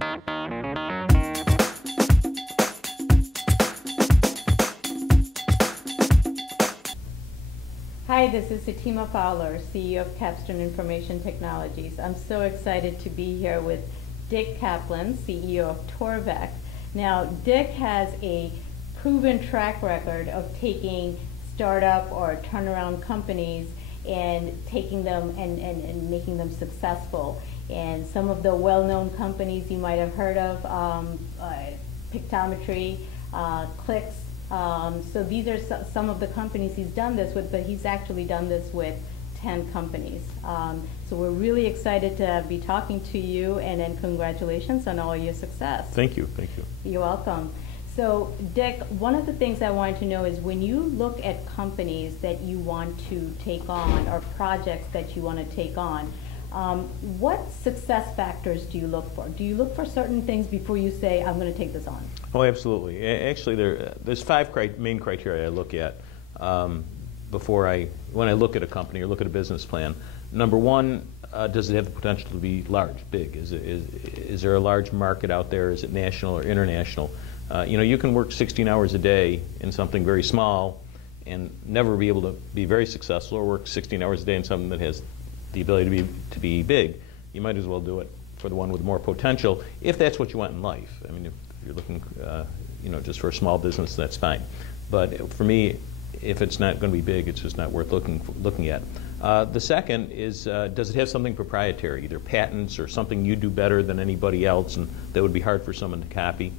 Hi, this is Sitima Fowler, CEO of Capstone Information Technologies. I'm so excited to be here with Dick Kaplan, CEO of tormek. Now, Dick has a proven track record of taking startup or turnaround companies and taking them and making them successful. And some of the well-known companies you might have heard of, Pictometry, Clicks. So these are some of the companies he's done this with, but he's actually done this with 10 companies. So we're really excited to be talking to you, and then congratulations on all your success. Thank you, thank you. You're welcome. So Dick, one of the things I wanted to know is when you look at companies that you want to take on or projects that you want to take on, what success factors do you look for? Do you look for certain things before you say, I'm going to take this on? Oh, absolutely. Actually, there's five main criteria I look at when I look at a company or look at a business plan. Number one, does it have the potential to be large, big? Is there a large market out there? Is it national or international? You can work 16 hours a day in something very small and never be able to be very successful, or work 16 hours a day in something that has the ability to be big. You might as well do it for the one with more potential, if that's what you want in life. I mean, if you're looking, just for a small business, that's fine. But for me, if it's not going to be big, it's just not worth looking at. The second is, does it have something proprietary, either patents or something you do better than anybody else, and that would be hard for someone to copy?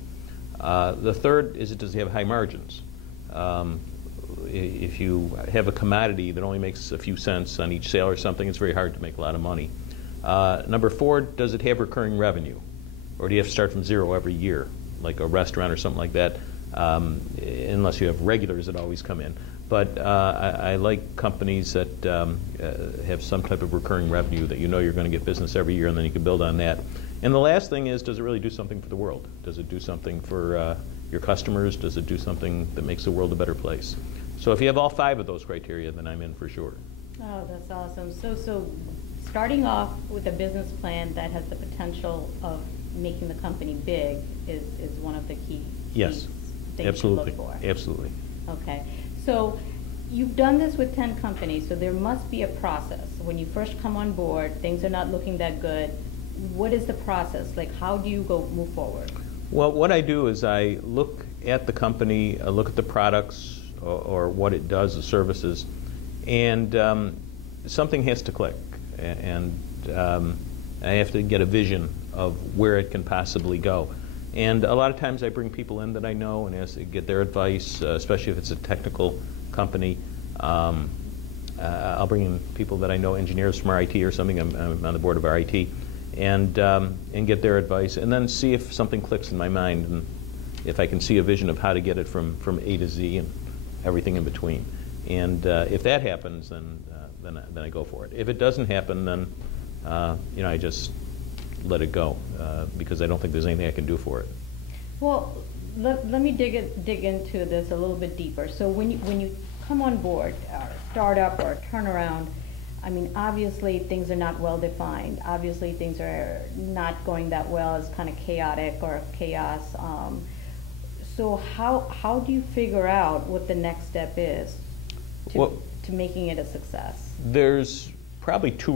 The third is, does it have high margins? If you have a commodity that only makes a few cents on each sale or something, it's very hard to make a lot of money. Number four, does it have recurring revenue? Or do you have to start from zero every year, like a restaurant or something like that, unless you have regulars that always come in. But I like companies that have some type of recurring revenue that you know you're going to get business every year, and then you can build on that. And the last thing is, does it really do something for the world? Does it do something for your customers? Does it do something that makes the world a better place? So if you have all five of those criteria, then I'm in for sure. Oh, that's awesome. So starting off with a business plan that has the potential of making the company big is one of the key yes, things absolutely. to look for. Absolutely. Okay. So you've done this with 10 companies, so there must be a process. When you first come on board, things are not looking that good. What is the process? Like, how do you move forward? Well, what I do is I look at the company, I look at the products or what it does, the services, and something has to click. And I have to get a vision of where it can possibly go. And a lot of times I bring people in that I know and ask to get their advice, especially if it's a technical company. I'll bring in people that I know, engineers from our IT or something. I'm on the board of our IT, and get their advice, and then see if something clicks in my mind, and if I can see a vision of how to get it from A to Z and everything in between. And if that happens, then I go for it. If it doesn't happen, then I just let it go because I don't think there's anything I can do for it. Well, let me dig into this a little bit deeper. So when you come on board, or startup or turnaround, I mean, obviously things are not well defined. Obviously things are not going that well. It's kind of chaotic or chaos. So how do you figure out what the next step is to making it a success? There's probably two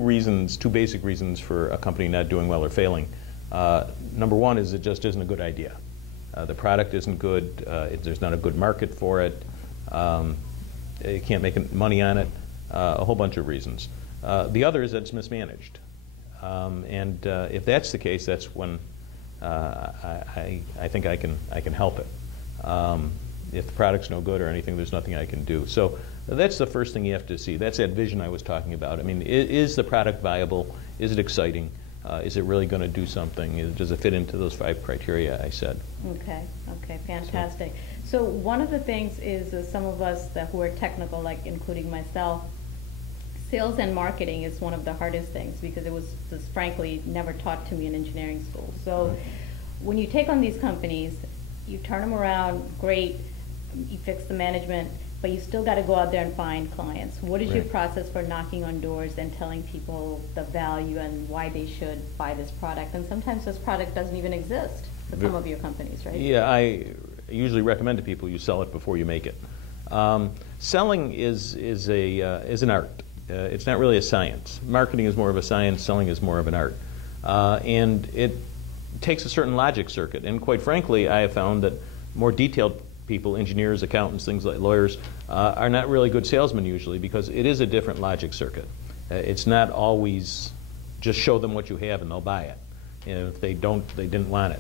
basic reasons for a company not doing well or failing. Number one is it just isn't a good idea. The product isn't good. There's not a good market for it. You can't make money on it. A whole bunch of reasons. The other is that it's mismanaged. And if that's the case, that's when I think I can help it. If the product's no good or anything, there's nothing I can do. So that's the first thing you have to see. That's that vision I was talking about. I mean, is the product viable? Is it exciting? Is it really going to do something? Does it fit into those 5 criteria I said? Okay, fantastic. So one of the things is some of us who are technical, like including myself, sales and marketing is one of the hardest things because it was just frankly never taught to me in engineering school. So when you take on these companies, you turn them around, great, you fix the management, but you still got to go out there and find clients. What is your Right. process for knocking on doors and telling people the value and why they should buy this product? And sometimes this product doesn't even exist for some of your companies, right? Yeah, I usually recommend to people you sell it before you make it. Selling is an art. It's not really a science. Marketing is more of a science. Selling is more of an art, and it takes a certain logic circuit. And quite frankly, I have found that more detailed people, engineers, accountants, things like lawyers, are not really good salesmen usually because it is a different logic circuit. It's not always just show them what you have and they'll buy it. And if they don't, they didn't want it.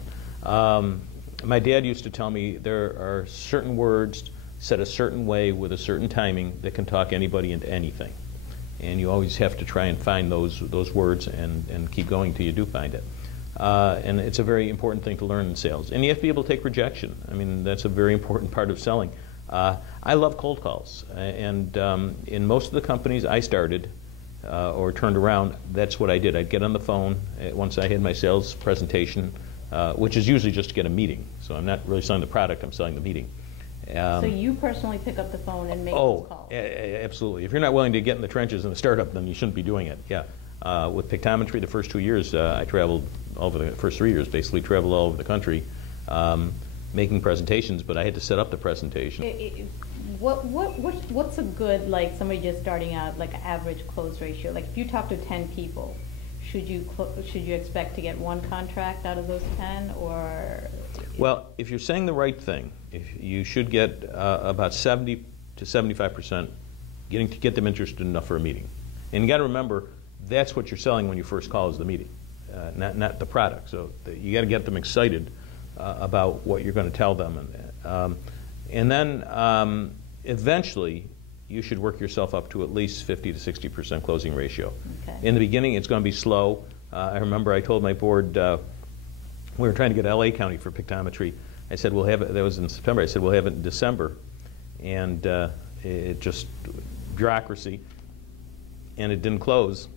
My dad used to tell me there are certain words said a certain way with a certain timing that can talk anybody into anything. And you always have to try and find those words and keep going till you do find it. And it's a very important thing to learn in sales. And you have to be able to take rejection. I mean, that's a very important part of selling. I love cold calls. And in most of the companies I started or turned around, that's what I did. I'd get on the phone once I had my sales presentation, which is usually just to get a meeting. So I'm not really selling the product, I'm selling the meeting. So you personally pick up the phone and make those calls? Absolutely. If you're not willing to get in the trenches in a startup, then you shouldn't be doing it. Yeah. With Pictometry, the first 2 years, I traveled over the first 3 years, basically traveled all over the country, making presentations. But I had to set up the presentation. What's a good, like somebody just starting out, like average close ratio? Like if you talk to 10 people, should you expect to get one contract out of those 10, or? Well, if you're saying the right thing, you should get about 70 to 75% get them interested enough for a meeting. And you got to remember, that's what you're selling when you first call is the meeting, not the product. So you got to get them excited about what you're going to tell them, and then eventually you should work yourself up to at least 50 to 60% closing ratio. Okay. In the beginning, it's going to be slow. I remember I told my board we were trying to get LA County for Pictometry. I said we'll have it. That was in September. I said we'll have it in December, and it just bureaucracy, and it didn't close.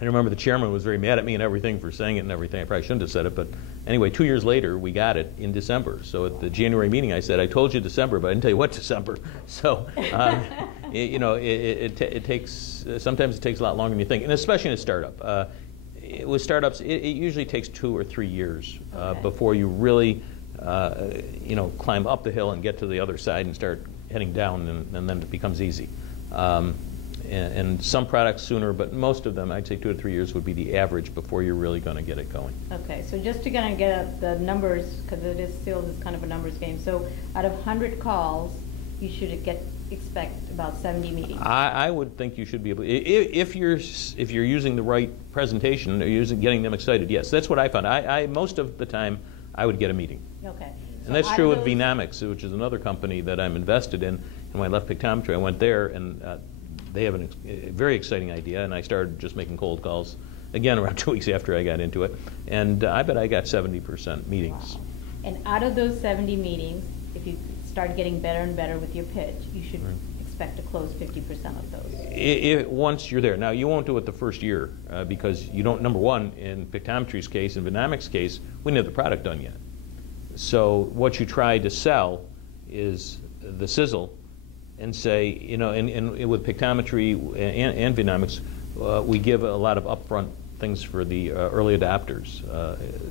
I remember the chairman was very mad at me and everything for saying it and everything. I probably shouldn't have said it, but anyway, 2 years later, we got it in December. So at the January meeting, I said, I told you December, but I didn't tell you what December. So, it takes, sometimes it takes a lot longer than you think, and especially in a startup. With startups, it usually takes 2 or 3 years before you really, climb up the hill and get to the other side and start heading down, and then it becomes easy. And some products sooner, but most of them, I'd say 2 to 3 years would be the average before you're really going to get it going. Okay, so just to kind of get the numbers, because it is sales is kind of a numbers game. So out of 100 calls, you should expect about 70 meetings. I would think you should be able. If you're using the right presentation, or getting them excited. Yes, that's what I found. I most of the time I would get a meeting. Okay. And that's true with Vinomics, which is another company that I'm invested in. And when I left Pictometry, I went there, and they have a very exciting idea, and I started just making cold calls, again, around 2 weeks after I got into it. And I bet I got 70% meetings. Wow. And out of those 70 meetings, if you start getting better and better with your pitch, you should expect to close 50% of those. Once you're there. Now, you won't do it the first year because you don't, number one, in Pictometry's case, in Vinomics' case, we didn't have the product done yet. So what you try to sell is the sizzle, and say, and with Pictometry and Vinomics, we give a lot of upfront things for the early adopters,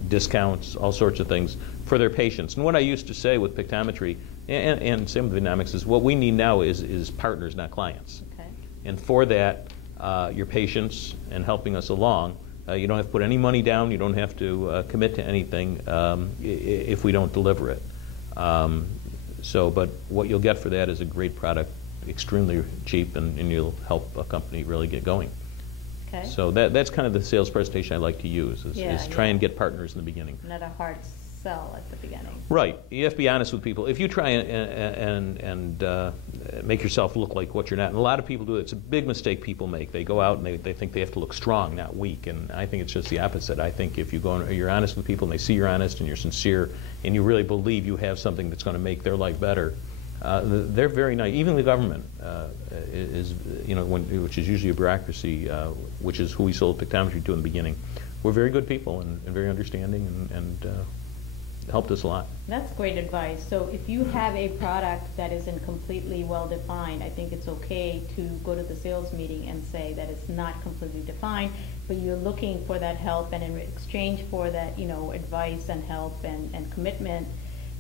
discounts, all sorts of things for their patients. And what I used to say with Pictometry, and same with Vinomics, is what we need now is partners, not clients. Okay. And for that, your patients and helping us along, you don't have to put any money down, you don't have to commit to anything if we don't deliver it. But what you'll get for that is a great product, extremely cheap, and you'll help a company really get going. Okay. So that's kind of the sales presentation I like to use, is try and get partners in the beginning. Not a hard sell at the beginning. Right. You have to be honest with people. If you try and make yourself look like what you're not, and a lot of people do it, it's a big mistake people make. They go out and they think they have to look strong, not weak, and I think it's just the opposite. I think if you go and you're honest with people and they see you're honest and you're sincere and you really believe you have something that's going to make their life better, they're very nice. Even the government which is usually a bureaucracy, which is who we sold Pictometry to in the beginning. We're very good people and very understanding, and helped us a lot. That's great advice. So if you have a product that isn't completely well defined, I think it's okay to go to the sales meeting and say that it's not completely defined, but you're looking for that help, and in exchange for that, advice and help and commitment,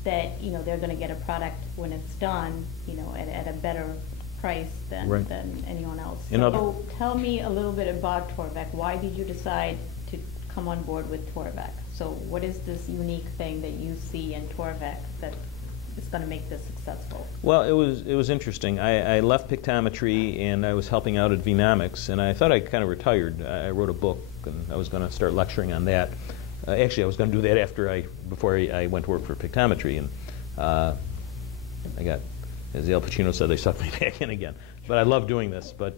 that, they're going to get a product when it's done, at a better price than, Right. than anyone else. In other- So tell me a little bit about Tormek. Why did you decide to come on board with Tormek? So what is this unique thing that you see in Tormek that is going to make this successful? Well, it was interesting. I left pictometry and I was helping out at Venomics, and I thought I kind of retired. I wrote a book and I was going to start lecturing on that. Actually, I was going to do that before I went to work for pictometry, and I got, as Al Pacino said, they sucked me back in again. But I love doing this. But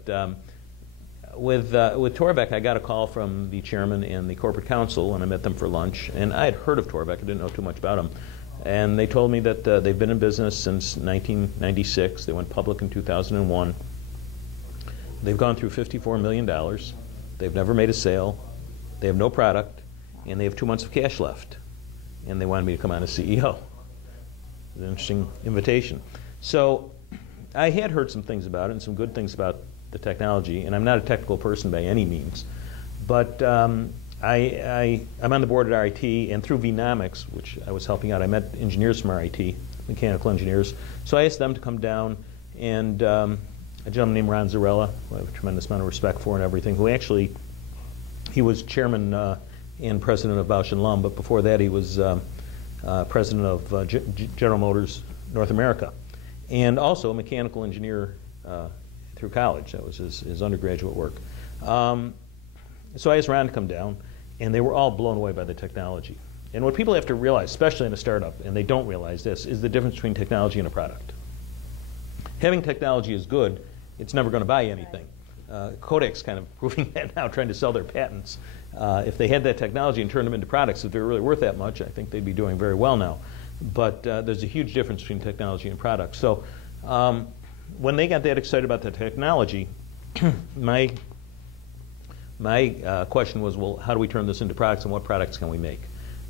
with Tormek, I got a call from the chairman and the corporate counsel, and I met them for lunch. And I had heard of Tormek. I didn't know too much about them. And they told me that they've been in business since 1996. They went public in 2001. They've gone through $54 million. They've never made a sale. They have no product. And they have 2 months of cash left. And they wanted me to come on as CEO. It was an interesting invitation. So I had heard some things about it and some good things about the technology. And I'm not a technical person by any means. But I'm on the board at RIT, and through Venomics, which I was helping out, I met engineers from RIT, mechanical engineers. So I asked them to come down, and a gentleman named Ron Zarella, who I have a tremendous amount of respect for and everything, who actually, he was chairman and president of Bausch & Lomb, but before that he was president of General Motors North America, and also a mechanical engineer through college. That was his undergraduate work. So I asked Ron to come down, and they were all blown away by the technology. And what people have to realize, especially in a startup, and they don't realize this, is the difference between technology and a product. Having technology is good. It's never going to buy anything. Kodak's kind of proving that now, trying to sell their patents. If they had that technology and turned them into products, if they're really worth that much, I think they'd be doing very well now. But there's a huge difference between technology and products. So when they got that excited about the technology, my question was, well, how do we turn this into products, and what products can we make?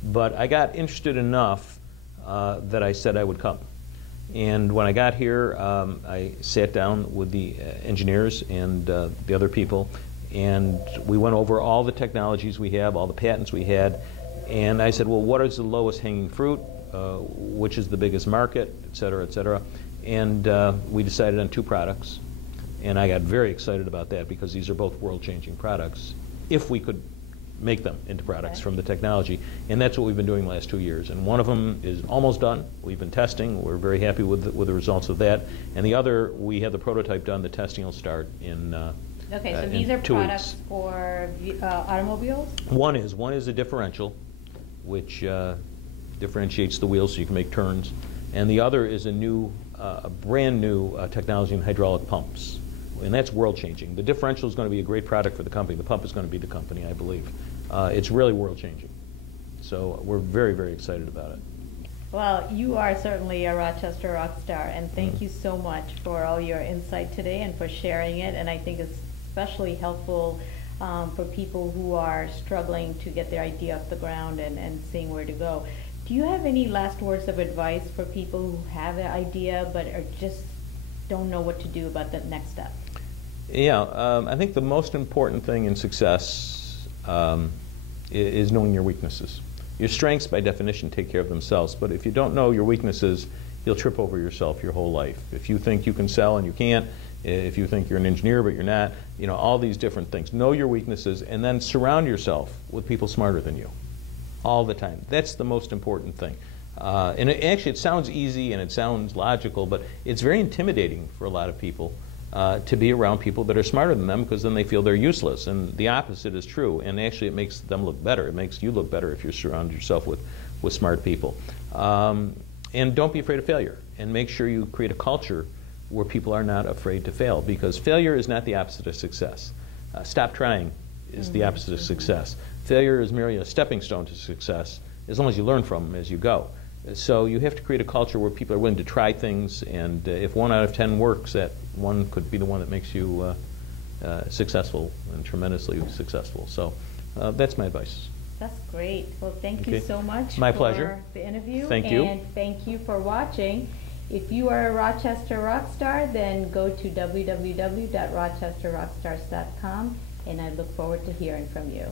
But I got interested enough that I said I would come. And when I got here, I sat down with the engineers and the other people, and we went over all the technologies we have, all the patents we had, and I said, well, what is the lowest hanging fruit? Which is the biggest market, et cetera, et cetera. And we decided on 2 products. And I got very excited about that because these are both world-changing products, if we could make them into products from the technology. And that's what we've been doing the last 2 years. And one of them is almost done. We've been testing. We're very happy with the results of that. And the other, we have the prototype done. The testing will start in Okay, so these are 2 products weeks. for automobiles? One is a differential, which differentiates the wheels so you can make turns. And the other is a brand new technology in hydraulic pumps. And that's world-changing. The differential is going to be a great product for the company. The pump is going to be the company, I believe. It's really world-changing. So we're very, very excited about it. Well, you are certainly a Rochester rock star, and thank you so much for all your insight today and for sharing it. And I think it's especially helpful for people who are struggling to get their idea off the ground and seeing where to go. Do you have any last words of advice for people who have an idea but are just don't know what to do about the next step? Yeah, I think the most important thing in success is knowing your weaknesses. Your strengths, by definition, take care of themselves. But if you don't know your weaknesses, you'll trip over yourself your whole life. If you think you can sell and you can't, if you think you're an engineer but you're not, all these different things. Know your weaknesses, and then surround yourself with people smarter than you all the time. That's the most important thing. And actually, it sounds easy and it sounds logical, but it's very intimidating for a lot of people to be around people that are smarter than them, because then they feel they're useless. And the opposite is true. And actually, it makes them look better. It makes you look better if you surround yourself with smart people. And don't be afraid of failure. And make sure you create a culture where people are not afraid to fail, because failure is not the opposite of success. Stop trying is the opposite of success. Failure is merely a stepping stone to success, as long as you learn from them as you go. So you have to create a culture where people are willing to try things, and if 1 out of 10 works, that one could be the one that makes you successful and tremendously successful. So that's my advice. That's great. Well, thank you so much My for pleasure. the interview. Thank you. And thank you for watching. If you are a Rochester Rockstar, then go to www.rochesterrockstars.com, and I look forward to hearing from you.